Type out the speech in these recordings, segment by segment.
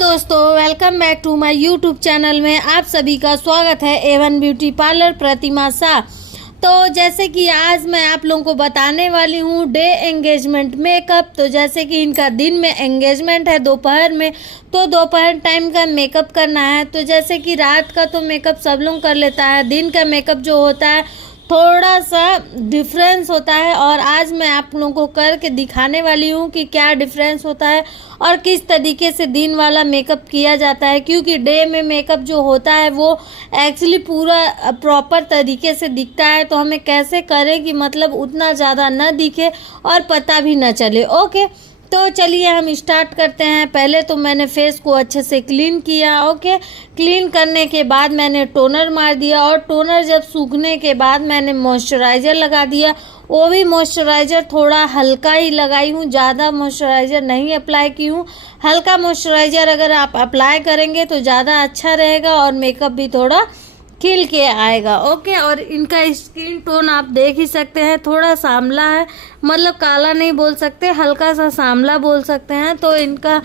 दोस्तों, welcome back to my YouTube channel में आप सभी का स्वागत है। Avon beauty parlour Pratima Shah. तो जैसे कि आज मैं आप लोगों को बताने वाली हूँ डे एंगेजमेंट मेकअप। तो जैसे कि इनका दिन में एंगेजमेंट है, दोपहर में, तो दोपहर टाइम का मेकअप करना है। तो जैसे कि रात का तो मेकअप सब लोग कर लेता है, दिन का मेकअप जो होता है थोड़ा सा डिफरेंस होता है। और आज मैं आप लोगों को करके दिखाने वाली हूँ कि क्या डिफरेंस होता है और किस तरीके से दिन वाला मेकअप किया जाता है। क्योंकि डे में मेकअप जो होता है वो एक्चुअली पूरा प्रॉपर तरीके से दिखता है, तो हमें कैसे करें कि मतलब उतना ज़्यादा न दिखे और पता भी न चले। ओके, तो चलिए हम स्टार्ट करते हैं। पहले तो मैंने फेस को अच्छे से क्लीन किया। ओके, क्लीन करने के बाद मैंने टोनर मार दिया और टोनर जब सूखने के बाद मैंने मॉइस्चराइज़र लगा दिया। वो भी मॉइस्चराइज़र थोड़ा हल्का ही लगाई हूँ, ज़्यादा मॉइस्चराइज़र नहीं अप्लाई की हूँ। हल्का मॉइस्चराइज़र अगर आप अप्लाई करेंगे तो ज़्यादा अच्छा रहेगा और मेकअप भी थोड़ा खिल के आएगा। ओके, और इनका स्किन टोन आप देख ही सकते हैं, थोड़ा सांवला है, मतलब काला नहीं बोल सकते, हल्का सा सांवला बोल सकते हैं। तो इनका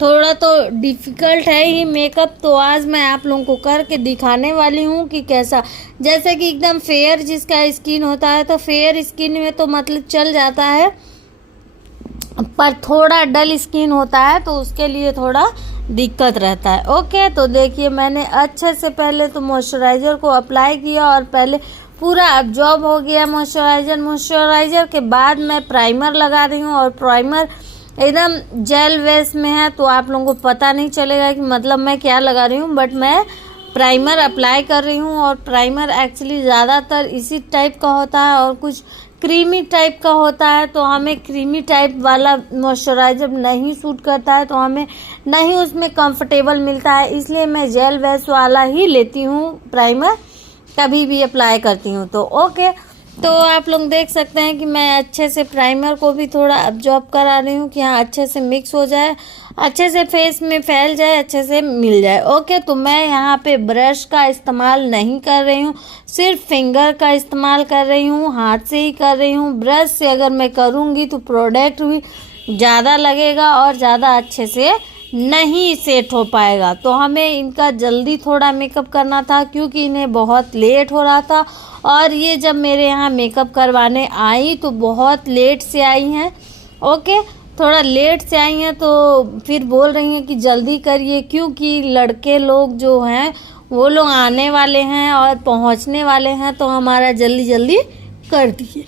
थोड़ा तो डिफ़िकल्ट है ही मेकअप। तो आज मैं आप लोगों को करके दिखाने वाली हूँ कि कैसा, जैसे कि एकदम फेयर जिसका स्किन होता है तो फेयर स्किन में तो मतलब चल जाता है, पर थोड़ा डल स्किन होता है तो उसके लिए थोड़ा दिक्कत रहता है। ओके, तो देखिए मैंने अच्छे से पहले तो मॉइस्चराइज़र को अप्लाई किया और पहले पूरा अब्जॉर्ब हो गया मॉइस्चराइज़र के बाद मैं प्राइमर लगा रही हूँ। और प्राइमर एकदम जेल बेस में है तो आप लोगों को पता नहीं चलेगा कि मतलब मैं क्या लगा रही हूँ, बट मैं प्राइमर अप्लाई कर रही हूँ। और प्राइमर एक्चुअली ज़्यादातर इसी टाइप का होता है और कुछ क्रीमी टाइप का होता है। तो हमें क्रीमी टाइप वाला मॉइस्चराइज़र नहीं सूट करता है, तो हमें नहीं उसमें कंफर्टेबल मिलता है, इसलिए मैं जेल बेस वाला ही लेती हूँ प्राइमर कभी भी अप्लाई करती हूँ। तो ओके, तो आप लोग देख सकते हैं कि मैं अच्छे से प्राइमर को भी थोड़ा अब्जॉर्ब करा रही हूँ कि हाँ अच्छे से मिक्स हो जाए, अच्छे से फेस में फैल जाए, अच्छे से मिल जाए। ओके, तो मैं यहाँ पे ब्रश का इस्तेमाल नहीं कर रही हूँ, सिर्फ फिंगर का इस्तेमाल कर रही हूँ, हाथ से ही कर रही हूँ। ब्रश से अगर मैं करूँगी तो प्रोडक्ट भी ज़्यादा लगेगा और ज़्यादा अच्छे से नहीं सेट हो पाएगा। तो हमें इनका जल्दी थोड़ा मेकअप करना था क्योंकि इन्हें बहुत लेट हो रहा था। और ये जब मेरे यहाँ मेकअप करवाने आई तो बहुत लेट से आई हैं। ओके, थोड़ा लेट से आई हैं तो फिर बोल रही हैं कि जल्दी करिए, क्योंकि लड़के लोग जो हैं वो लोग आने वाले हैं और पहुँचने वाले हैं, तो हमारा जल्दी जल्दी कर दिए।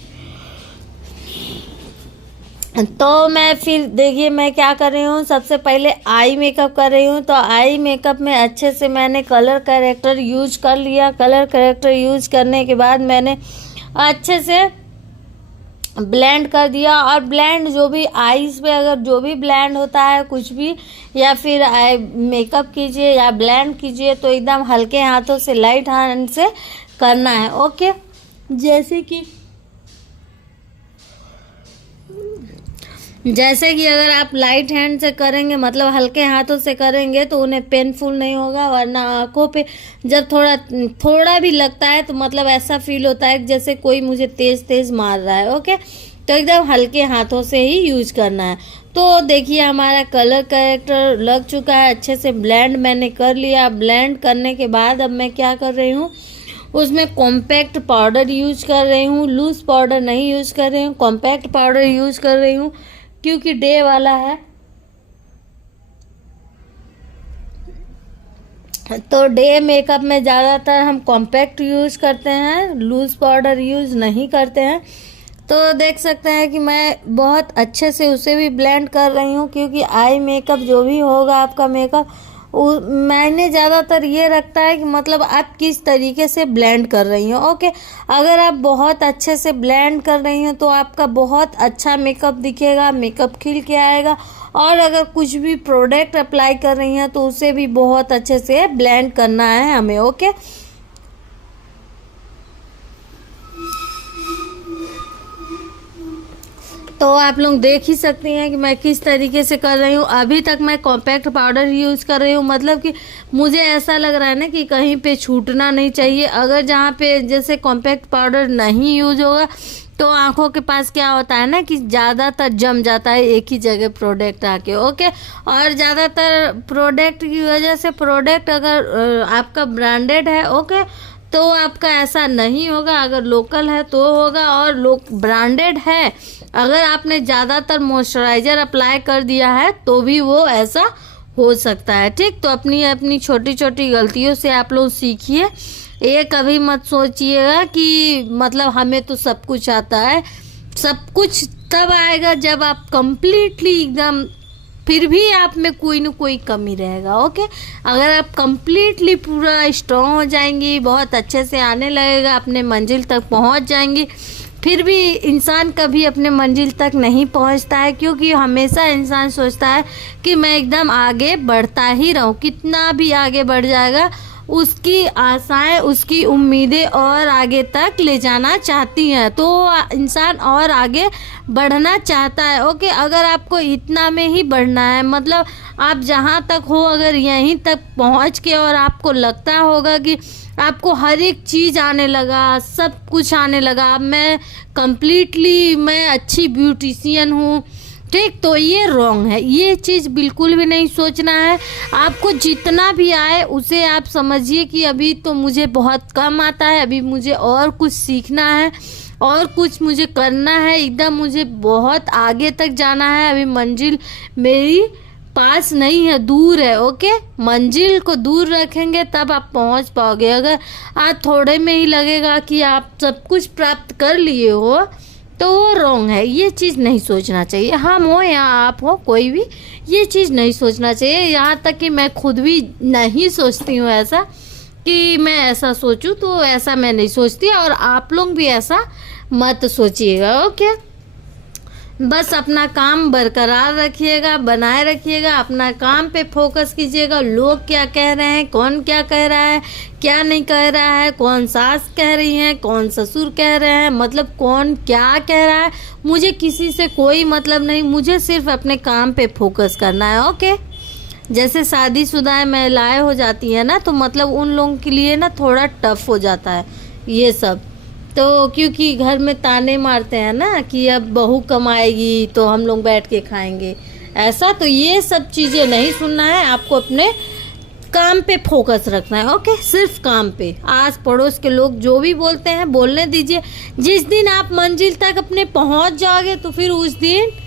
तो मैं फिर देखिए मैं क्या कर रही हूँ, सबसे पहले आई मेकअप कर रही हूँ। तो आई मेकअप में अच्छे से मैंने कलर करेक्टर यूज कर लिया। कलर करेक्टर यूज करने के बाद मैंने अच्छे से ब्लेंड कर दिया। और ब्लेंड जो भी आईज पे अगर जो भी ब्लेंड होता है कुछ भी, या फिर आई मेकअप कीजिए या ब्लेंड कीजिए तो एकदम हल्के हाथों से, लाइट हैंड से करना है। ओके, जैसे कि अगर आप लाइट हैंड से करेंगे, मतलब हल्के हाथों से करेंगे, तो उन्हें पेनफुल नहीं होगा। वरना आँखों पे जब थोड़ा भी लगता है तो मतलब ऐसा फील होता है जैसे कोई मुझे तेज़ तेज़ मार रहा है। ओके, तो एकदम हल्के हाथों से ही यूज करना है। तो देखिए हमारा कलर करेक्टर लग चुका है, अच्छे से ब्लेंड मैंने कर लिया। ब्लेंड करने के बाद अब मैं क्या कर रही हूँ, उसमें कॉम्पैक्ट पाउडर यूज कर रही हूँ, लूज पाउडर नहीं यूज कर रही हूँ, कॉम्पैक्ट पाउडर यूज कर रही हूँ क्योंकि डे वाला है। तो डे मेकअप में ज़्यादातर हम कॉम्पैक्ट यूज़ करते हैं, लूज़ पाउडर यूज़ नहीं करते हैं। तो देख सकते हैं कि मैं बहुत अच्छे से उसे भी ब्लेंड कर रही हूँ, क्योंकि आई मेकअप जो भी होगा आपका मेकअप, मैंने ज़्यादातर ये रखता है कि मतलब आप किस तरीके से ब्लेंड कर रही हो। ओके, अगर आप बहुत अच्छे से ब्लेंड कर रही हो तो आपका बहुत अच्छा मेकअप दिखेगा, मेकअप खिल के आएगा। और अगर कुछ भी प्रोडक्ट अप्लाई कर रही हैं तो उसे भी बहुत अच्छे से ब्लेंड करना है हमें। ओके, तो आप लोग देख ही सकते हैं कि मैं किस तरीके से कर रही हूँ। अभी तक मैं कॉम्पैक्ट पाउडर यूज़ कर रही हूँ, मतलब कि मुझे ऐसा लग रहा है ना कि कहीं पे छूटना नहीं चाहिए। अगर जहाँ पे जैसे कॉम्पैक्ट पाउडर नहीं यूज होगा तो आंखों के पास क्या होता है ना कि ज़्यादातर जम जाता है एक ही जगह प्रोडक्ट आके। ओके, और ज़्यादातर प्रोडक्ट की वजह से, प्रोडक्ट अगर आपका ब्रांडेड है ओके, तो आपका ऐसा नहीं होगा। अगर लोकल है तो होगा, और ब्रांडेड है अगर आपने ज़्यादातर मॉइस्चराइज़र अप्लाई कर दिया है तो भी वो ऐसा हो सकता है। ठीक, तो अपनी अपनी छोटी छोटी गलतियों से आप लोग सीखिए। ये कभी मत सोचिएगा कि मतलब हमें तो सब कुछ आता है। सब कुछ तब आएगा जब आप कंप्लीटली एकदम, फिर भी आप में कोई ना कोई कमी रहेगा। ओके, अगर आप कंप्लीटली पूरा स्ट्रॉन्ग हो जाएंगी, बहुत अच्छे से आने लगेगा, अपने मंजिल तक पहुंच जाएंगी। फिर भी इंसान कभी अपने मंजिल तक नहीं पहुंचता है, क्योंकि हमेशा इंसान सोचता है कि मैं एकदम आगे बढ़ता ही रहूं। कितना भी आगे बढ़ जाएगा, उसकी आशाएं, उसकी उम्मीदें और आगे तक ले जाना चाहती हैं, तो इंसान और आगे बढ़ना चाहता है। ओके, अगर आपको इतना में ही बढ़ना है, मतलब आप जहाँ तक हो अगर यहीं तक पहुँच के और आपको लगता होगा कि आपको हर एक चीज़ आने लगा, सब कुछ आने लगा, मैं कंप्लीटली मैं अच्छी ब्यूटिशियन हूँ, ठीक, तो ये रॉन्ग है। ये चीज़ बिल्कुल भी नहीं सोचना है। आपको जितना भी आए उसे आप समझिए कि अभी तो मुझे बहुत कम आता है, अभी मुझे और कुछ सीखना है और कुछ मुझे करना है, एकदम मुझे बहुत आगे तक जाना है। अभी मंजिल मेरी पास नहीं है, दूर है। ओके, मंजिल को दूर रखेंगे तब आप पहुंच पाओगे। अगर आज थोड़े में ही लगेगा कि आप सब कुछ प्राप्त कर लिए हो तो वो रॉन्ग है। ये चीज़ नहीं सोचना चाहिए। हम हो या आप हो, कोई भी ये चीज़ नहीं सोचना चाहिए। यहाँ तक कि मैं खुद भी नहीं सोचती हूँ ऐसा कि मैं ऐसा सोचूं, तो ऐसा मैं नहीं सोचती, और आप लोग भी ऐसा मत सोचिएगा। ओके, बस अपना काम बरकरार रखिएगा, बनाए रखिएगा, अपना काम पे फोकस कीजिएगा। लोग क्या कह रहे हैं, कौन क्या कह रहा है, क्या नहीं कह रहा है, कौन सास कह रही हैं, कौन ससुर कह रहे हैं, मतलब कौन क्या कह रहा है, मुझे किसी से कोई मतलब नहीं। मुझे सिर्फ अपने काम पे फोकस करना है। ओके, जैसे शादीशुदा महिलाएं हो जाती हैं ना, तो मतलब उन लोगों के लिए ना थोड़ा टफ हो जाता है ये सब, तो क्योंकि घर में ताने मारते हैं ना कि अब बहू कमाएगी तो हम लोग बैठ के खाएंगे, ऐसा। तो ये सब चीज़ें नहीं सुनना है, आपको अपने काम पे फोकस रखना है। ओके, सिर्फ काम पे। आस पड़ोस के लोग जो भी बोलते हैं बोलने दीजिए। जिस दिन आप मंजिल तक अपने पहुंच जाओगे तो फिर उस दिन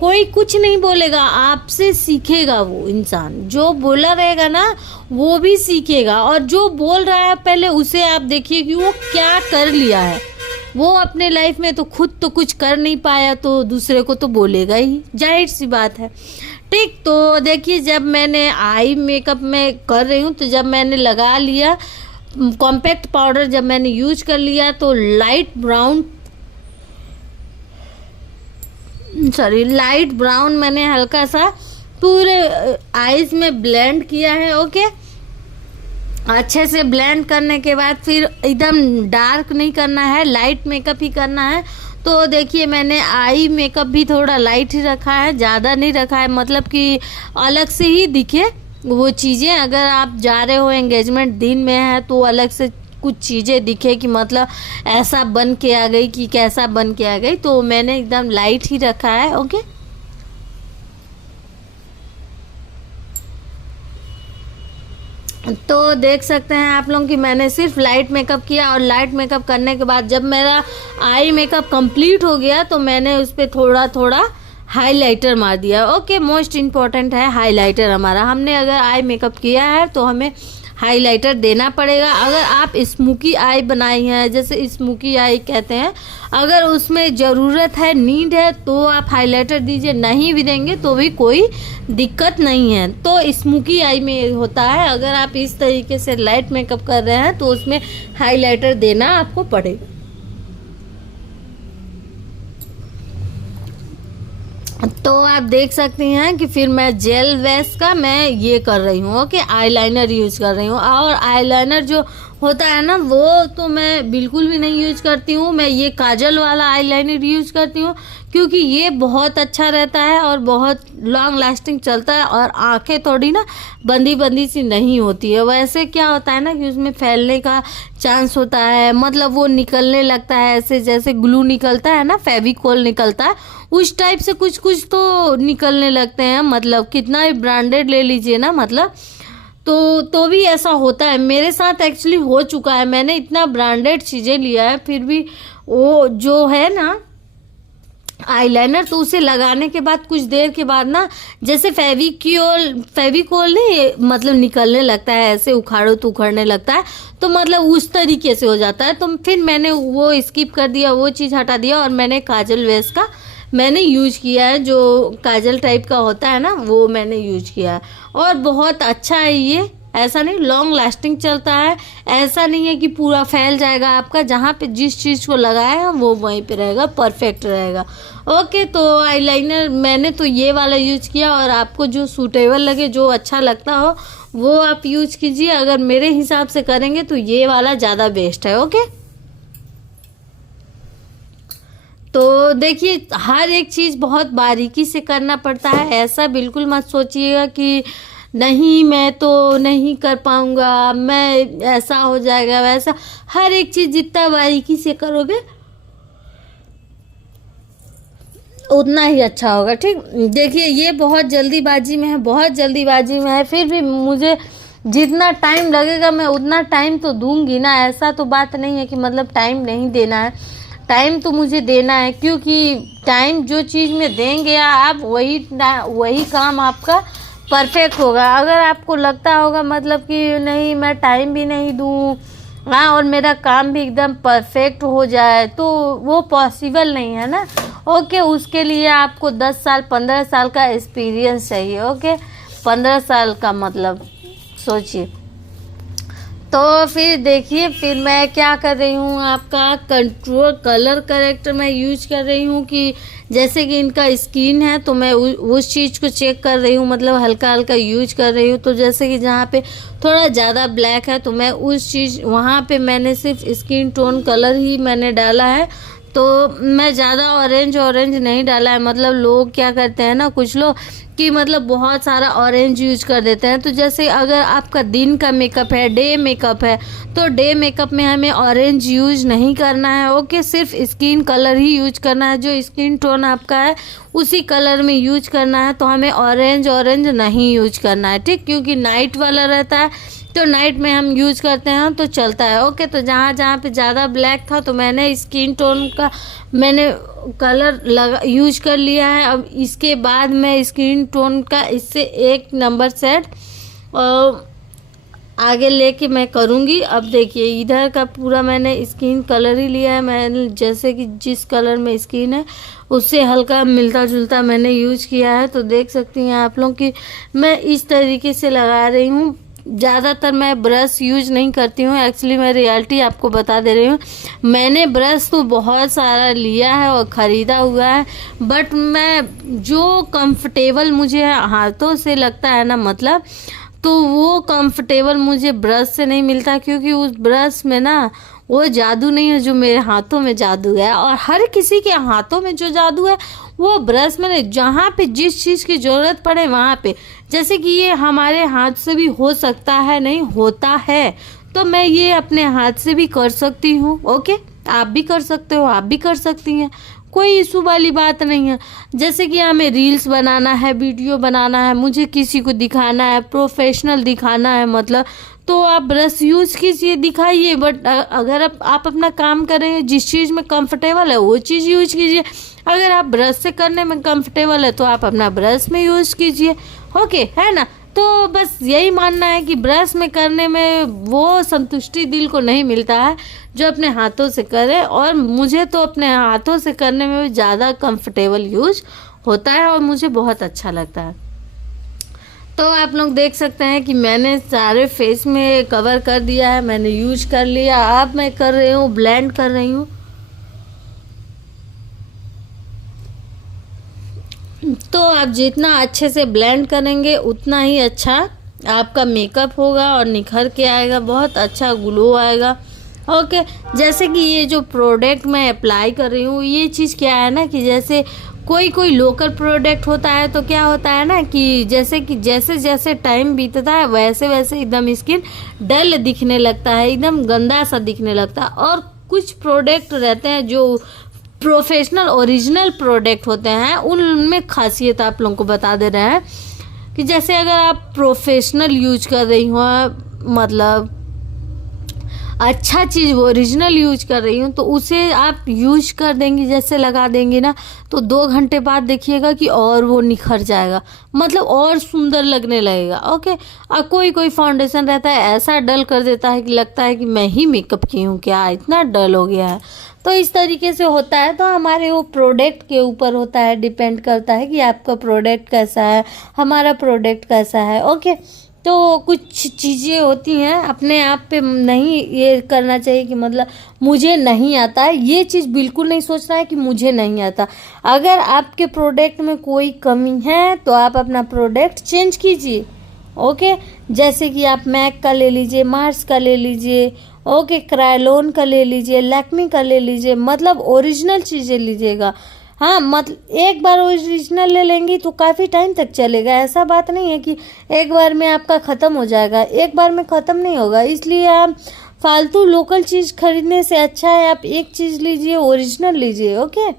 कोई कुछ नहीं बोलेगा, आपसे सीखेगा। वो इंसान जो बोला रहेगा ना वो भी सीखेगा, और जो बोल रहा है पहले उसे आप देखिए कि वो क्या कर लिया है। वो अपने लाइफ में तो खुद तो कुछ कर नहीं पाया, तो दूसरे को तो बोलेगा ही, जाहिर सी बात है। ठीक, तो देखिए जब मैंने आई मेकअप में कर रही हूँ, तो जब मैंने लगा लिया कॉम्पैक्ट पाउडर, जब मैंने यूज कर लिया तो लाइट ब्राउन मैंने हल्का सा पूरे आईज में ब्लेंड किया है। ओके, अच्छे से ब्लेंड करने के बाद फिर एकदम डार्क नहीं करना है, लाइट मेकअप ही करना है। तो देखिए मैंने आई मेकअप भी थोड़ा लाइट ही रखा है, ज़्यादा नहीं रखा है, मतलब कि अलग से ही दिखे वो चीज़ें। अगर आप जा रहे हो एंगेजमेंट दिन में है तो अलग से कुछ चीज़ें दिखे कि मतलब ऐसा बन के आ गई कि कैसा बन के आ गई, तो मैंने एकदम लाइट ही रखा है। ओके, तो देख सकते हैं आप लोग कि मैंने सिर्फ लाइट मेकअप किया, और लाइट मेकअप करने के बाद जब मेरा आई मेकअप कंप्लीट हो गया तो मैंने उस पर थोड़ा थोड़ा हाइलाइटर मार दिया। ओके, मोस्ट इम्पॉर्टेंट है हाइलाइटर हमारा। हमने अगर आई मेकअप किया है तो हमें हाइलाइटर देना पड़ेगा। अगर आप स्मोकी आई बनाई है, जैसे स्मोकी आई कहते हैं, अगर उसमें ज़रूरत है, नीड है, तो आप हाइलाइटर दीजिए। नहीं भी देंगे तो भी कोई दिक्कत नहीं है। तो स्मोकी आई में होता है, अगर आप इस तरीके से लाइट मेकअप कर रहे हैं तो उसमें हाइलाइटर देना आपको पड़ेगा। तो आप देख सकती हैं कि फिर मैं जेल बेस का मैं ये कर रही हूँ। ओके, आईलाइनर यूज कर रही हूँ, और आईलाइनर जो होता है ना वो तो मैं बिल्कुल भी नहीं यूज करती हूँ। मैं ये काजल वाला आईलाइनर यूज करती हूँ, क्योंकि ये बहुत अच्छा रहता है और बहुत लॉन्ग लास्टिंग चलता है और आंखें थोड़ी ना बंदी बंदी सी नहीं होती है। वैसे क्या होता है ना कि उसमें फैलने का चांस होता है, मतलब वो निकलने लगता है ऐसे जैसे ग्लू निकलता है ना, फेविकोल निकलता है, उस टाइप से कुछ कुछ तो निकलने लगते हैं। मतलब कितना भी ब्रांडेड ले लीजिए ना, मतलब तो भी ऐसा होता है। मेरे साथ एक्चुअली हो चुका है, मैंने इतना ब्रांडेड चीज़ें लिया है फिर भी वो जो है ना आईलाइनर, तो उसे लगाने के बाद कुछ देर के बाद ना जैसे फेविकोल नहीं मतलब निकलने लगता है, ऐसे उखाड़ो तो उखड़ने लगता है, तो मतलब उस तरीके से हो जाता है। तो फिर मैंने वो स्किप कर दिया, वो चीज़ हटा दिया और मैंने काजल वेस का मैंने यूज किया है, जो काजल टाइप का होता है ना वो मैंने यूज किया है और बहुत अच्छा है ये। ऐसा नहीं, लॉन्ग लास्टिंग चलता है, ऐसा नहीं है कि पूरा फैल जाएगा आपका, जहाँ पे जिस चीज़ को लगाया है वो वहीं पे रहेगा, परफेक्ट रहेगा। ओके, तो आईलाइनर मैंने तो ये वाला यूज किया और आपको जो सूटेबल लगे, जो अच्छा लगता हो वो आप यूज कीजिए। अगर मेरे हिसाब से करेंगे तो ये वाला ज़्यादा बेस्ट है। ओके, तो देखिए हर एक चीज़ बहुत बारीकी से करना पड़ता है। ऐसा बिल्कुल मत सोचिएगा कि नहीं मैं तो नहीं कर पाऊँगा, मैं ऐसा हो जाएगा वैसा। हर एक चीज़ जितना बारीकी से करोगे उतना ही अच्छा होगा। ठीक, देखिए ये बहुत जल्दीबाजी में है, बहुत जल्दीबाजी में है, फिर भी मुझे जितना टाइम लगेगा मैं उतना टाइम तो दूंगी ना। ऐसा तो बात नहीं है कि मतलब टाइम नहीं देना है, टाइम तो मुझे देना है, क्योंकि टाइम जो चीज़ में देंगे आप वही काम आपका परफेक्ट होगा। अगर आपको लगता होगा मतलब कि नहीं मैं टाइम भी नहीं दूँ हाँ और मेरा काम भी एकदम परफेक्ट हो जाए, तो वो पॉसिबल नहीं है ना। ओके, उसके लिए आपको 10 साल 15 साल का एक्सपीरियंस चाहिए। ओके, 15 साल का मतलब सोचिए। तो फिर देखिए, फिर मैं क्या कर रही हूँ, आपका कंट्रोल कलर करेक्टर मैं यूज कर रही हूँ कि जैसे कि इनका स्किन है तो मैं उस चीज़ को चेक कर रही हूँ, मतलब हल्का हल्का यूज कर रही हूँ। तो जैसे कि जहाँ पे थोड़ा ज़्यादा ब्लैक है तो मैं उस चीज़ वहाँ पे मैंने सिर्फ स्किन टोन कलर ही मैंने डाला है, तो मैं ज़्यादा ऑरेंज नहीं डाला है। मतलब लोग क्या करते हैं ना, कुछ लोग कि मतलब बहुत सारा ऑरेंज यूज कर देते हैं। तो जैसे अगर आपका दिन का मेकअप है, डे मेकअप है, तो डे मेकअप में हमें ऑरेंज यूज नहीं करना है। ओके, सिर्फ स्किन कलर ही यूज करना है, जो स्किन टोन आपका है उसी कलर में यूज करना है। तो हमें ऑरेंज नहीं यूज करना है, ठीक, क्योंकि नाइट वाला रहता है तो नाइट में हम यूज करते हैं तो चलता है। ओके, तो जहाँ जहाँ पे ज़्यादा ब्लैक था तो मैंने स्किन टोन का मैंने कलर यूज कर लिया है। अब इसके बाद मैं स्किन टोन का इससे 1 नंबर सेट आगे लेके मैं करूँगी। अब देखिए इधर का पूरा मैंने स्किन कलर ही लिया है, मैंने जैसे कि जिस कलर में स्किन है उससे हल्का मिलता जुलता मैंने यूज किया है। तो देख सकती हैं आप लोग कि मैं इस तरीके से लगा रही हूँ। ज़्यादातर मैं ब्रश यूज नहीं करती हूँ, एक्चुअली मैं रियलिटी आपको बता दे रही हूँ। मैंने ब्रश तो बहुत सारा लिया है और ख़रीदा हुआ है, बट मैं जो कंफर्टेबल मुझे हाथों से लगता है ना, मतलब तो वो कंफर्टेबल मुझे ब्रश से नहीं मिलता, क्योंकि उस ब्रश में ना वो जादू नहीं है जो मेरे हाथों में जादू है। और हर किसी के हाथों में जो जादू है वो ब्रश में नहीं, जहाँ पे जिस चीज़ की ज़रूरत पड़े वहाँ पे। जैसे कि ये हमारे हाथ से भी हो सकता है, नहीं होता है, तो मैं ये अपने हाथ से भी कर सकती हूँ। ओके, आप भी कर सकते हो, आप भी कर सकती हैं, कोई इशू वाली बात नहीं है। जैसे कि हमें रील्स बनाना है, वीडियो बनाना है, मुझे किसी को दिखाना है, प्रोफेशनल दिखाना है, मतलब तो आप ब्रश यूज़ कीजिए, दिखाइए। बट अगर आप अपना काम कर रहे हैं, जिस चीज़ में कंफर्टेबल है वो चीज़ यूज कीजिए। अगर आप ब्रश से करने में कंफर्टेबल है तो आप अपना ब्रश में यूज़ कीजिए। ओके, है ना। तो बस यही मानना है कि ब्रश में करने में वो संतुष्टि दिल को नहीं मिलता है जो अपने हाथों से करे, और मुझे तो अपने हाथों से करने में ज़्यादा कंफर्टेबल यूज होता है और मुझे बहुत अच्छा लगता है। तो आप लोग देख सकते हैं कि मैंने सारे फेस में कवर कर दिया है, मैंने यूज कर लिया। अब मैं कर रही हूँ ब्लेंड कर रही हूँ। तो आप जितना अच्छे से ब्लेंड करेंगे उतना ही अच्छा आपका मेकअप होगा और निखर के आएगा, बहुत अच्छा ग्लो आएगा। ओके। जैसे कि ये जो प्रोडक्ट मैं अप्लाई कर रही हूँ, ये चीज़ क्या है ना कि जैसे कोई कोई लोकल प्रोडक्ट होता है तो क्या होता है ना कि जैसे जैसे टाइम बीतता है वैसे वैसे एकदम स्किन डल दिखने लगता है, एकदम गंदा सा दिखने लगता है। और कुछ प्रोडक्ट रहते हैं जो प्रोफेशनल ओरिजिनल प्रोडक्ट होते हैं, उनमें खासियत आप लोगों को बता दे रहे हैं कि जैसे अगर आप प्रोफेशनल यूज कर रही हो, मतलब अच्छा चीज़ ओरिजिनल यूज कर रही हूँ, तो उसे आप यूज कर देंगी, जैसे लगा देंगी ना, तो 2 घंटे बाद देखिएगा कि और वो निखर जाएगा, मतलब और सुंदर लगने लगेगा। ओके। और कोई कोई फाउंडेशन रहता है ऐसा डल कर देता है कि लगता है कि मैं ही मेकअप की हूँ क्या, इतना डल हो गया है। तो इस तरीके से होता है। तो हमारे वो प्रोडक्ट के ऊपर होता है, डिपेंड करता है कि आपका प्रोडक्ट कैसा है, हमारा प्रोडक्ट कैसा है। ओके। तो कुछ चीज़ें होती हैं अपने आप पे नहीं ये करना चाहिए कि मतलब मुझे नहीं आता है, ये चीज़ बिल्कुल नहीं सोचना है कि मुझे नहीं आता। अगर आपके प्रोडक्ट में कोई कमी है तो आप अपना प्रोडक्ट चेंज कीजिए। ओके। जैसे कि आप मैक का ले लीजिए, मार्स का ले लीजिए, ओके, क्रायोलॉन का ले लीजिए, लैक्मी का ले लीजिए, मतलब ओरिजिनल चीज़ें लीजिएगा। हाँ, मतलब एक बार ओरिजिनल ले लेंगी तो काफ़ी टाइम तक चलेगा। ऐसा बात नहीं है कि एक बार में आपका ख़त्म हो जाएगा, एक बार में ख़त्म नहीं होगा। इसलिए आप फालतू लोकल चीज़ खरीदने से अच्छा है आप एक चीज़ लीजिए, ओरिजिनल लीजिए। ओके।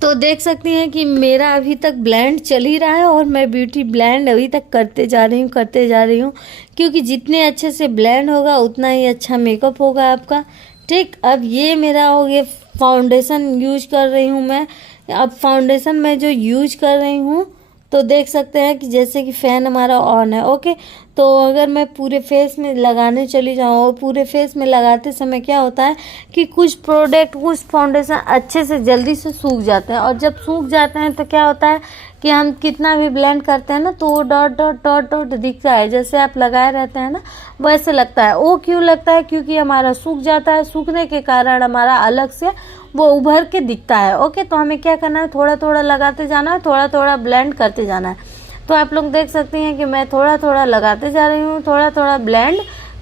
तो देख सकती हैं कि मेरा अभी तक ब्लेंड चल ही रहा है और मैं ब्यूटी ब्लेंड अभी तक करते जा रही हूँ क्योंकि जितने अच्छे से ब्लेंड होगा उतना ही अच्छा मेकअप होगा आपका। ठीक। अब ये मेरा हो गया फाउंडेशन यूज कर रही हूँ मैं। अब फाउंडेशन में जो यूज कर रही हूँ तो देख सकते हैं कि जैसे कि फ़ैन हमारा ऑन है। ओके। तो अगर मैं पूरे फेस में लगाने चली जाऊँ और पूरे फेस में लगाते समय क्या होता है कि कुछ प्रोडक्ट, कुछ फाउंडेशन अच्छे से जल्दी से सूख जाते हैं, और जब सूख जाते हैं तो क्या होता है कि हम कितना भी ब्लेंड करते हैं ना तो वो डॉट डॉट डॉट डॉट दिखता है, जैसे आप लगाए रहते हैं ना वैसे लगता है। वो क्यों लगता है? क्योंकि हमारा सूख जाता है, सूखने के कारण हमारा अलग से वो उभर के दिखता है। ओके। तो हमें क्या करना है, थोड़ा थोड़ा लगाते जाना है, थोड़ा थोड़ा ब्लेंड करते जाना है। तो आप लोग देख सकते हैं कि मैं थोड़ा थोड़ा लगाते जा रही हूँ, थोड़ा थोड़ा ब्लेंड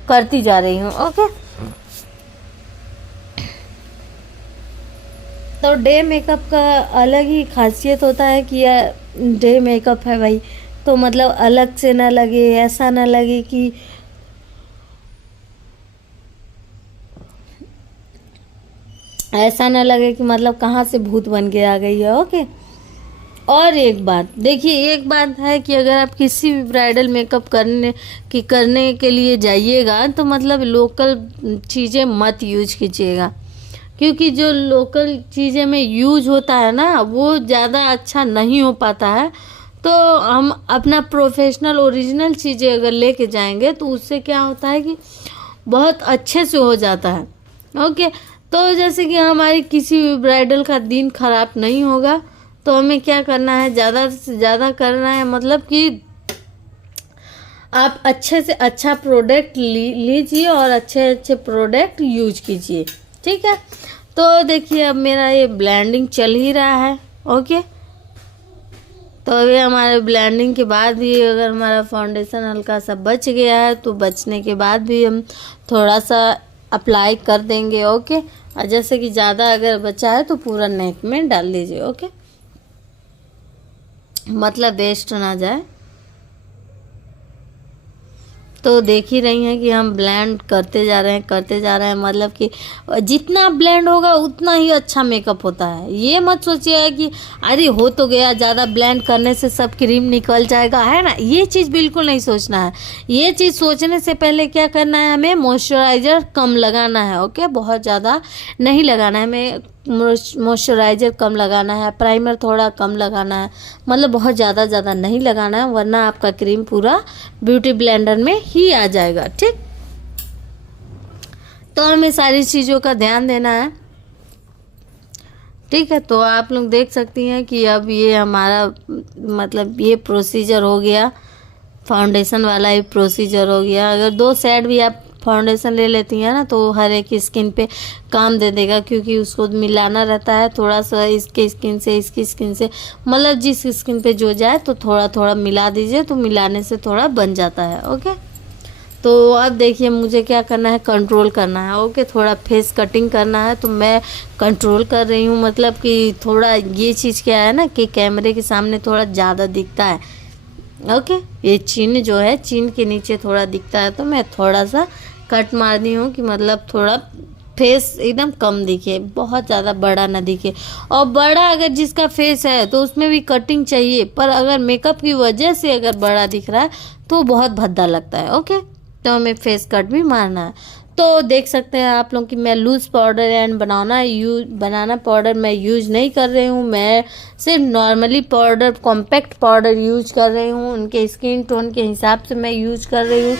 करती जा रही हूँ। ओके। तो डे मेकअप का अलग ही खासियत होता है कि यह डे मेकअप है भाई, तो मतलब अलग से ना लगे, ऐसा ना लगे कि मतलब कहाँ से भूत बन के आ गई है। ओके। और एक बात देखिए, एक बात है कि अगर आप किसी भी ब्राइडल मेकअप करने के लिए जाइएगा तो मतलब लोकल चीज़ें मत यूज कीजिएगा, क्योंकि जो लोकल चीज़ें में यूज होता है ना वो ज़्यादा अच्छा नहीं हो पाता है। तो हम अपना प्रोफेशनल ओरिजिनल चीज़ें अगर लेके जाएंगे तो उससे क्या होता है कि बहुत अच्छे से हो जाता है। ओके। तो जैसे कि हमारी किसी भी ब्राइडल का दिन खराब नहीं होगा तो हमें क्या करना है, ज़्यादा से ज़्यादा करना है, मतलब कि आप अच्छे से अच्छा प्रोडक्ट लीजिए और अच्छे अच्छे प्रोडक्ट यूज कीजिए। ठीक है। तो देखिए अब मेरा ये ब्लेंडिंग चल ही रहा है। ओके। तो अभी हमारे ब्लेंडिंग के बाद भी अगर हमारा फाउंडेशन हल्का सा बच गया है तो बचने के बाद भी हम थोड़ा सा अप्लाई कर देंगे। ओके। और जैसे कि ज़्यादा अगर बचा है तो पूरा नेक में डाल दीजिए। ओके। मतलब वेस्ट ना जाए। तो देख ही रही हैं कि हम ब्लेंड करते जा रहे हैं, मतलब कि जितना ब्लेंड होगा उतना ही अच्छा मेकअप होता है। ये मत सोचिए कि अरे हो तो गया, ज़्यादा ब्लेंड करने से सब क्रीम निकल जाएगा, है ना, ये चीज़ बिल्कुल नहीं सोचना है। ये चीज़ सोचने से पहले क्या करना है, हमें मॉइस्चराइज़र कम लगाना है। ओके। बहुत ज़्यादा नहीं लगाना है, हमें मॉइस्चराइज़र कम लगाना है, प्राइमर थोड़ा कम लगाना है, मतलब बहुत ज़्यादा नहीं लगाना है, वरना आपका क्रीम पूरा ब्यूटी ब्लेंडर में ही आ जाएगा। ठीक। तो हमें सारी चीज़ों का ध्यान देना है। ठीक है। तो आप लोग देख सकती हैं कि अब ये हमारा मतलब ये प्रोसीजर हो गया, फाउंडेशन वाला ये प्रोसीजर हो गया। अगर 2 साइड भी आप फाउंडेशन ले लेती हैं ना तो हर एक स्किन पे काम दे देगा, क्योंकि उसको मिलाना रहता है थोड़ा सा, इसके स्किन से इसकी स्किन से, मतलब जिस स्किन पे जो जाए तो थोड़ा थोड़ा मिला दीजिए, तो मिलाने से थोड़ा बन जाता है। ओके। तो अब देखिए मुझे क्या करना है, कंट्रोल करना है। ओके, थोड़ा फेस कटिंग करना है तो मैं कंट्रोल कर रही हूँ। मतलब कि थोड़ा ये चीज़ क्या है ना कि कैमरे के सामने थोड़ा ज़्यादा दिखता है। ओके, ये चिन्ह जो है, चिन्ह के नीचे थोड़ा दिखता है तो मैं थोड़ा सा कट मार दी हूँ कि मतलब थोड़ा फेस एकदम कम दिखे, बहुत ज़्यादा बड़ा ना दिखे। और बड़ा अगर जिसका फेस है तो उसमें भी कटिंग चाहिए, पर अगर मेकअप की वजह से अगर बड़ा दिख रहा है तो बहुत भद्दा लगता है। ओके, तो हमें फेस कट भी मारना है। तो देख सकते हैं आप लोग कि मैं loose powder and banana powder मैं यूज नहीं कर रही हूँ। मैं सिर्फ normally powder, compact powder use कर रही हूँ। उनके स्किन टोन के हिसाब से मैं यूज कर रही हूँ।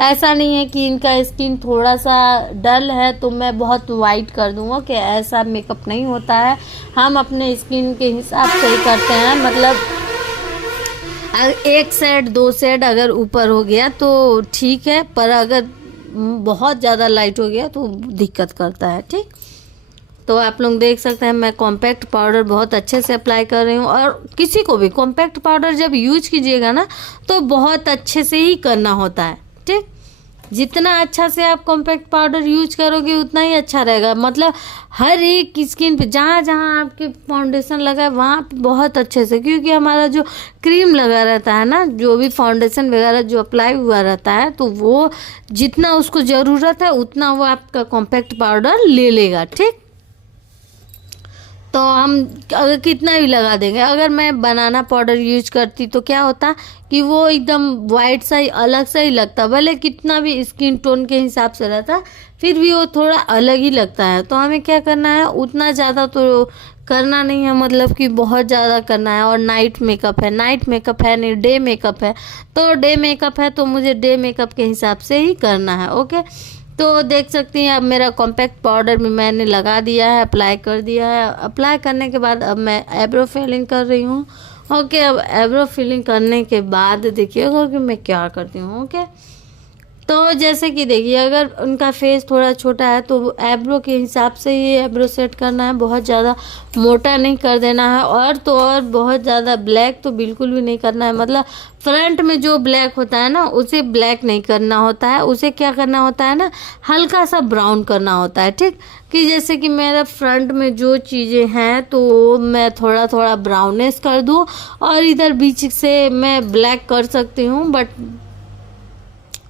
ऐसा नहीं है कि इनका स्किन थोड़ा सा डल है तो मैं बहुत वाइट कर दूँगा, कि ऐसा मेकअप नहीं होता है। हम अपने स्किन के हिसाब से ही करते हैं। मतलब एक शेड 2 शेड अगर ऊपर हो गया तो ठीक है, पर अगर बहुत ज़्यादा लाइट हो गया तो दिक्कत करता है। ठीक, तो आप लोग देख सकते हैं मैं कॉम्पैक्ट पाउडर बहुत अच्छे से अप्लाई कर रही हूँ। और किसी को भी कॉम्पैक्ट पाउडर जब यूज कीजिएगा ना तो बहुत अच्छे से ही करना होता है। ठीक, जितना अच्छा से आप कॉम्पैक्ट पाउडर यूज करोगे उतना ही अच्छा रहेगा। मतलब हर एक स्किन पे जहाँ जहाँ आपके फाउंडेशन लगा है वहाँ पे बहुत अच्छे से, क्योंकि हमारा जो क्रीम लगा रहता है ना, जो भी फाउंडेशन वगैरह जो अप्लाई हुआ रहता है, तो वो जितना उसको ज़रूरत है उतना वो आपका कॉम्पैक्ट पाउडर ले लेगा। ठीक, तो हम अगर कितना भी लगा देंगे, अगर मैं बनाना पाउडर यूज करती तो क्या होता कि वो एकदम वाइट सा ही अलग सा ही लगता, भले कितना भी स्किन टोन के हिसाब से रहता फिर भी वो थोड़ा अलग ही लगता है। तो हमें क्या करना है, उतना ज़्यादा तो करना नहीं है, मतलब कि बहुत ज़्यादा करना है। और नाइट मेकअप है, नाइट मेकअप है नहीं, डे मेकअप है। तो डे मेकअप है तो मुझे डे मेकअप के हिसाब से ही करना है। ओके, तो देख सकती हैं अब मेरा कॉम्पैक्ट पाउडर भी मैंने लगा दिया है, अप्लाई कर दिया है। अप्लाई करने के बाद अब मैं आईब्रो फिलिंग कर रही हूँ। ओके, अब आईब्रो फिलिंग करने के बाद देखिएगा कि मैं क्या करती हूँ। ओके, तो जैसे कि देखिए अगर उनका फेस थोड़ा छोटा है तो आईब्रो के हिसाब से ही आईब्रो सेट करना है, बहुत ज़्यादा मोटा नहीं कर देना है। और तो और बहुत ज़्यादा ब्लैक तो बिल्कुल भी नहीं करना है। मतलब फ्रंट में जो ब्लैक होता है ना उसे ब्लैक नहीं करना होता है, उसे क्या करना होता है ना, हल्का सा ब्राउन करना होता है। ठीक, कि जैसे कि मेरा फ्रंट में जो चीज़ें हैं तो मैं थोड़ा थोड़ा ब्राउनेस कर दूँ और इधर बीच से मैं ब्लैक कर सकती हूँ।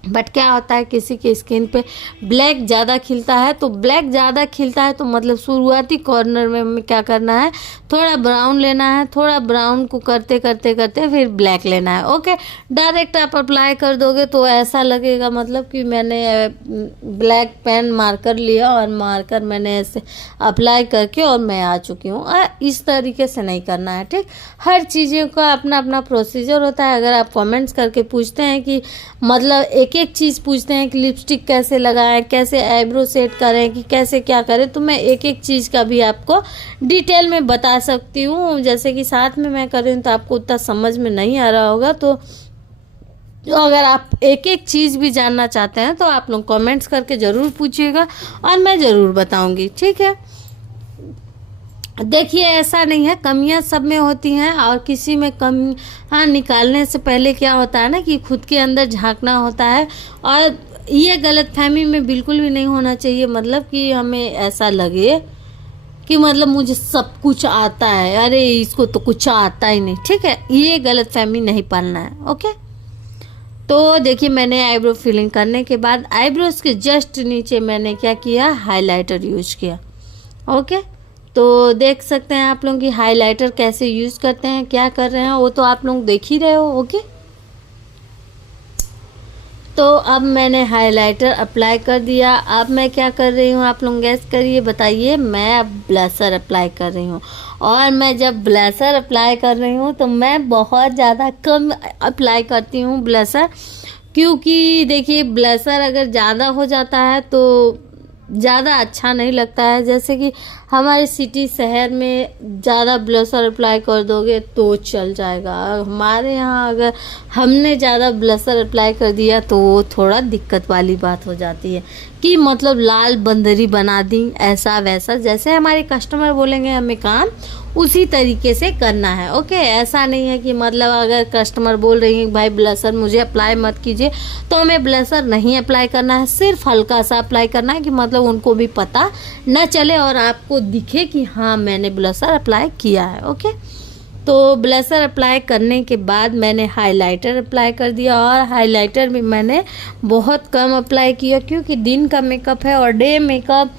बट क्या होता है किसी की स्किन पे ब्लैक ज़्यादा खिलता है, तो ब्लैक ज़्यादा खिलता है तो मतलब शुरुआती कॉर्नर में हमें क्या करना है, थोड़ा ब्राउन लेना है। थोड़ा ब्राउन को करते करते करते फिर ब्लैक लेना है। ओके, डायरेक्ट आप अप्लाई कर दोगे तो ऐसा लगेगा मतलब कि मैंने ब्लैक पेन मार्कर लिया और मार्कर मैंने ऐसे अप्लाई करके और मैं आ चुकी हूँ। इस तरीके से नहीं करना है। ठीक, हर चीज़ों का अपना अपना प्रोसीजर होता है। अगर आप कमेंट्स करके पूछते हैं कि मतलब एक एक चीज़ पूछते हैं कि लिपस्टिक कैसे लगाएं, कैसे आईब्रो सेट करें, कि कैसे क्या करें, तो मैं एक एक चीज़ का भी आपको डिटेल में बता सकती हूँ। जैसे कि साथ में मैं कर रही हूँ तो आपको उतना समझ में नहीं आ रहा होगा। तो अगर आप एक एक चीज़ भी जानना चाहते हैं तो आप लोग कमेंट्स करके ज़रूर पूछिएगा और मैं ज़रूर बताऊँगी। ठीक है, देखिए ऐसा नहीं है, कमियां सब में होती हैं और किसी में कमियां निकालने से पहले क्या होता है ना कि खुद के अंदर झांकना होता है। और ये गलतफहमी में बिल्कुल भी नहीं होना चाहिए, मतलब कि हमें ऐसा लगे कि मतलब मुझे सब कुछ आता है, अरे इसको तो कुछ आता ही नहीं। ठीक है, ये गलतफहमी नहीं पालना है। ओके, तो देखिए मैंने आईब्रो फिलिंग करने के बाद आईब्रोज के जस्ट नीचे मैंने क्या किया, हाइलाइटर यूज किया। ओके, तो देख सकते हैं आप लोग कि हाइलाइटर कैसे यूज़ करते हैं, क्या कर रहे हैं, वो तो आप लोग देख ही रहे हो। ओके, तो अब मैंने हाइलाइटर अप्लाई कर दिया। अब मैं क्या कर रही हूँ आप लोग गैस करिए, बताइए। मैं अब ब्लशर अप्लाई कर रही हूँ। और मैं जब ब्लशर अप्लाई कर रही हूँ तो मैं बहुत ज़्यादा कम अप्लाई करती हूँ ब्लशर, क्योंकि देखिए ब्लशर अगर ज़्यादा हो जाता है तो ज़्यादा अच्छा नहीं लगता है। जैसे कि हमारे सिटी शहर में ज़्यादा ब्लशर अप्लाई कर दोगे तो चल जाएगा, हमारे यहाँ अगर हमने ज़्यादा ब्लशर अप्लाई कर दिया तो वो थोड़ा दिक्कत वाली बात हो जाती है कि मतलब लाल बंदरी बना दी, ऐसा वैसा। जैसे हमारे कस्टमर बोलेंगे हमें काम उसी तरीके से करना है। ओके, ऐसा नहीं है कि मतलब अगर कस्टमर बोल रही है भाई ब्लशर मुझे अप्लाई मत कीजिए, तो हमें ब्लशर नहीं अप्लाई करना है, सिर्फ हल्का सा अप्लाई करना है कि मतलब उनको भी पता न चले और आपको दिखे कि हाँ मैंने ब्लशर अप्लाई किया है। ओके, तो ब्लशर अप्लाई करने के बाद मैंने हाइलाइटर अप्लाई कर दिया, और हाइलाइटर भी मैंने बहुत कम अप्लाई किया क्योंकि दिन का मेकअप है और डे मेकअप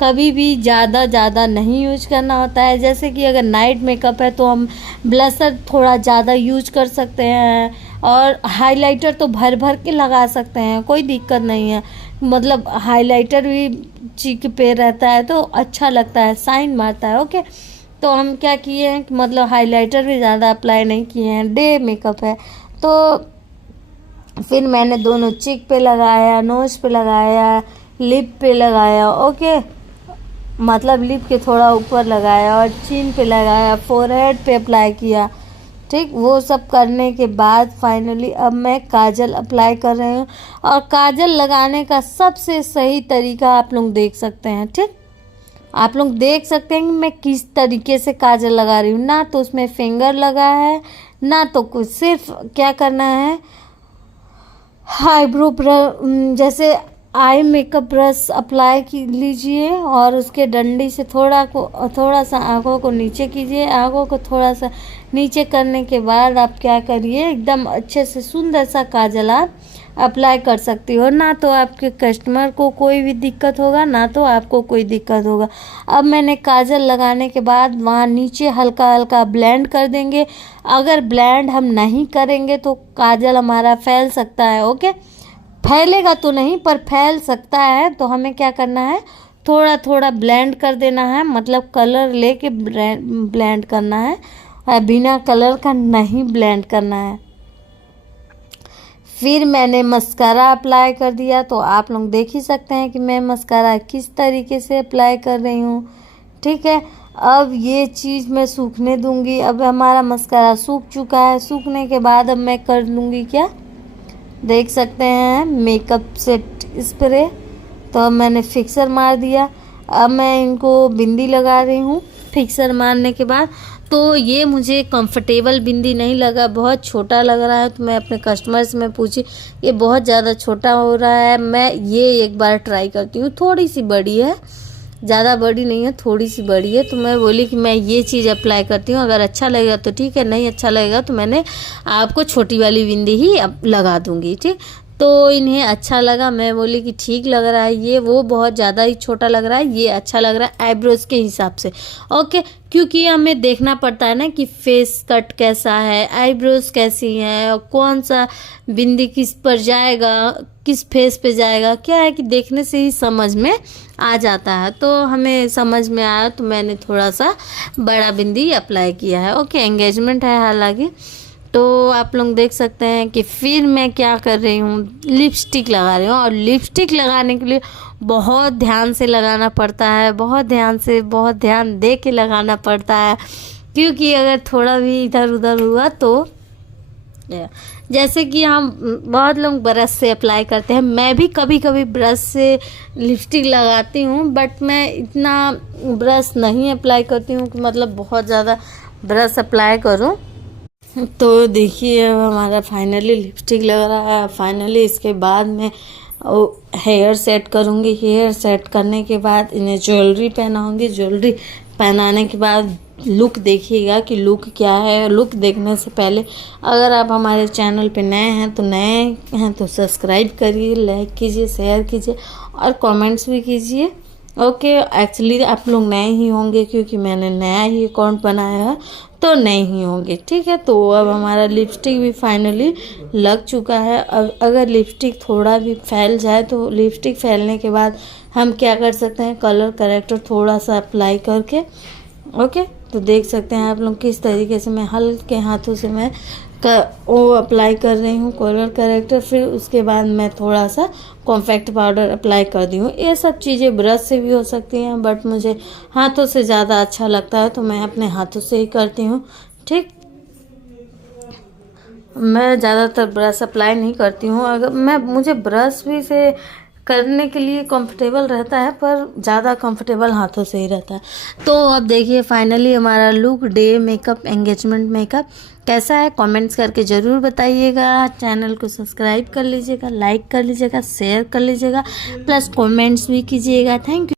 कभी भी ज़्यादा नहीं यूज करना होता है। जैसे कि अगर नाइट मेकअप है तो हम ब्लशर थोड़ा ज़्यादा यूज कर सकते हैं, और हाइलाइटर तो भर भर के लगा सकते हैं, कोई दिक्कत नहीं है। मतलब हाइलाइटर भी चीक पे रहता है तो अच्छा लगता है, शाइन मारता है। ओके, तो हम क्या किए हैं कि मतलब हाइलाइटर भी ज़्यादा अप्लाई नहीं किए हैं, डे मेकअप है। तो फिर मैंने दोनों चिक पे लगाया, नोज पे लगाया, लिप पे लगाया। ओके, मतलब लिप के थोड़ा ऊपर लगाया और चिन पे लगाया, फोरहेड पे अप्लाई किया। ठीक, वो सब करने के बाद फाइनली अब मैं काजल अप्लाई कर रही हूँ, और काजल लगाने का सबसे सही तरीका आप लोग देख सकते हैं। ठीक, आप लोग देख सकते हैं कि मैं किस तरीके से काजल लगा रही हूँ, ना तो उसमें फिंगर लगा है ना तो कुछ, सिर्फ क्या करना है आईब्रो जैसे आई मेकअप ब्रश अप्लाई लीजिए और उसके डंडी से थोड़ा सा आँखों को नीचे कीजिए। आँखों को थोड़ा सा नीचे करने के बाद आप क्या करिए, एकदम अच्छे से सुंदर सा काजल आप अप्लाई कर सकती हो, ना तो आपके कस्टमर को कोई भी दिक्कत होगा ना तो आपको कोई दिक्कत होगा। अब मैंने काजल लगाने के बाद वहाँ नीचे हल्का हल्का ब्लेंड कर देंगे। अगर ब्लेंड हम नहीं करेंगे तो काजल हमारा फैल सकता है। ओके, फैलेगा तो नहीं पर फैल सकता है, तो हमें क्या करना है, थोड़ा थोड़ा ब्लेंड कर देना है, मतलब कलर लेके ब्लेंड करना है, बिना कलर का नहीं ब्लेंड करना है। फिर मैंने मस्कारा अप्लाई कर दिया, तो आप लोग देख ही सकते हैं कि मैं मस्कारा किस तरीके से अप्लाई कर रही हूँ। ठीक है, अब ये चीज़ मैं सूखने दूंगी। अब हमारा मस्कारा सूख चुका है, सूखने के बाद अब मैं कर लूँगी क्या, देख सकते हैं मेकअप सेट स्प्रे। तो अब मैंने फिक्सर मार दिया। अब मैं इनको बिंदी लगा रही हूँ। फिक्सर मारने के बाद तो ये मुझे कंफर्टेबल बिंदी नहीं लगा, बहुत छोटा लग रहा है। तो मैं अपने कस्टमर से मैं पूछी ये बहुत ज़्यादा छोटा हो रहा है, मैं ये एक बार ट्राई करती हूँ, थोड़ी सी बड़ी है, ज़्यादा बड़ी नहीं है, थोड़ी सी बड़ी है। तो मैं बोली कि मैं ये चीज़ अप्लाई करती हूँ, अगर अच्छा लगेगा तो ठीक है, नहीं अच्छा लगेगा तो मैंने आपको छोटी वाली बिंदी ही अब लगा दूँगी। ठीक, तो इन्हें अच्छा लगा, मैं बोली कि ठीक लग रहा है ये, वो बहुत ज़्यादा ही छोटा लग रहा है, ये अच्छा लग रहा है आईब्रोज के हिसाब से। ओके, क्योंकि हमें देखना पड़ता है ना कि फेस कट कैसा है, आईब्रोज कैसी हैं, और कौन सा बिंदी किस पर जाएगा, किस फेस पे जाएगा। क्या है कि देखने से ही समझ में आ जाता है, तो हमें समझ में आया तो मैंने थोड़ा सा बड़ा बिंदी अप्लाई किया है। ओके, एंगेजमेंट है हालांकि। तो आप लोग देख सकते हैं कि फिर मैं क्या कर रही हूँ, लिपस्टिक लगा रही हूँ। और लिपस्टिक लगाने के लिए बहुत ध्यान से लगाना पड़ता है, बहुत ध्यान दे के लगाना पड़ता है, क्योंकि अगर थोड़ा भी इधर उधर हुआ तो जैसे कि हम बहुत लोग ब्रश से अप्लाई करते हैं, मैं भी कभी कभी ब्रश से लिपस्टिक लगाती हूँ, बट मैं इतना ब्रश नहीं अप्लाई करती हूँ कि मतलब बहुत ज़्यादा ब्रश अप्लाई करूँ। तो देखिए अब हमारा फाइनली लिपस्टिक लग रहा है। फाइनली इसके बाद मैं हेयर सेट करूँगी। हेयर सेट करने के बाद इन्हें ज्वेलरी पहनाऊँगी। ज्वेलरी पहनाने के बाद लुक देखिएगा कि लुक क्या है। लुक देखने से पहले अगर आप हमारे चैनल पे नए हैं तो सब्सक्राइब करिए, लाइक कीजिए, शेयर कीजिए और कमेंट्स भी कीजिए। ओके, एक्चुअली आप लोग नए ही होंगे क्योंकि मैंने नया ही अकाउंट बनाया है, तो नए ही होंगे। ठीक है, तो अब हमारा लिपस्टिक भी फाइनली लग चुका है। अब अगर लिपस्टिक थोड़ा भी फैल जाए तो लिपस्टिक फैलने के बाद हम क्या कर सकते हैं, कलर करेक्टर थोड़ा सा अप्लाई करके। ओके, तो देख सकते हैं आप लोग किस तरीके से मैं हल्के हाथों से मैं वो अप्लाई कर रही हूँ कलर करेक्टर। फिर उसके बाद मैं थोड़ा सा कॉम्पैक्ट पाउडर अप्लाई कर दी हूँ। ये सब चीज़ें ब्रश से भी हो सकती हैं, बट मुझे हाथों से ज़्यादा अच्छा लगता है तो मैं अपने हाथों से ही करती हूँ। ठीक, मैं ज़्यादातर ब्रश अप्लाई नहीं करती हूँ। अगर मुझे ब्रश भी से करने के लिए कंफर्टेबल रहता है, पर ज़्यादा कंफर्टेबल हाथों से ही रहता है। तो अब देखिए फाइनली हमारा look day makeup engagement makeup कैसा है, कमेंट्स करके ज़रूर बताइएगा। चैनल को सब्सक्राइब कर लीजिएगा, लाइक कर लीजिएगा, शेयर कर लीजिएगा, प्लस कमेंट्स भी कीजिएगा। Thank you.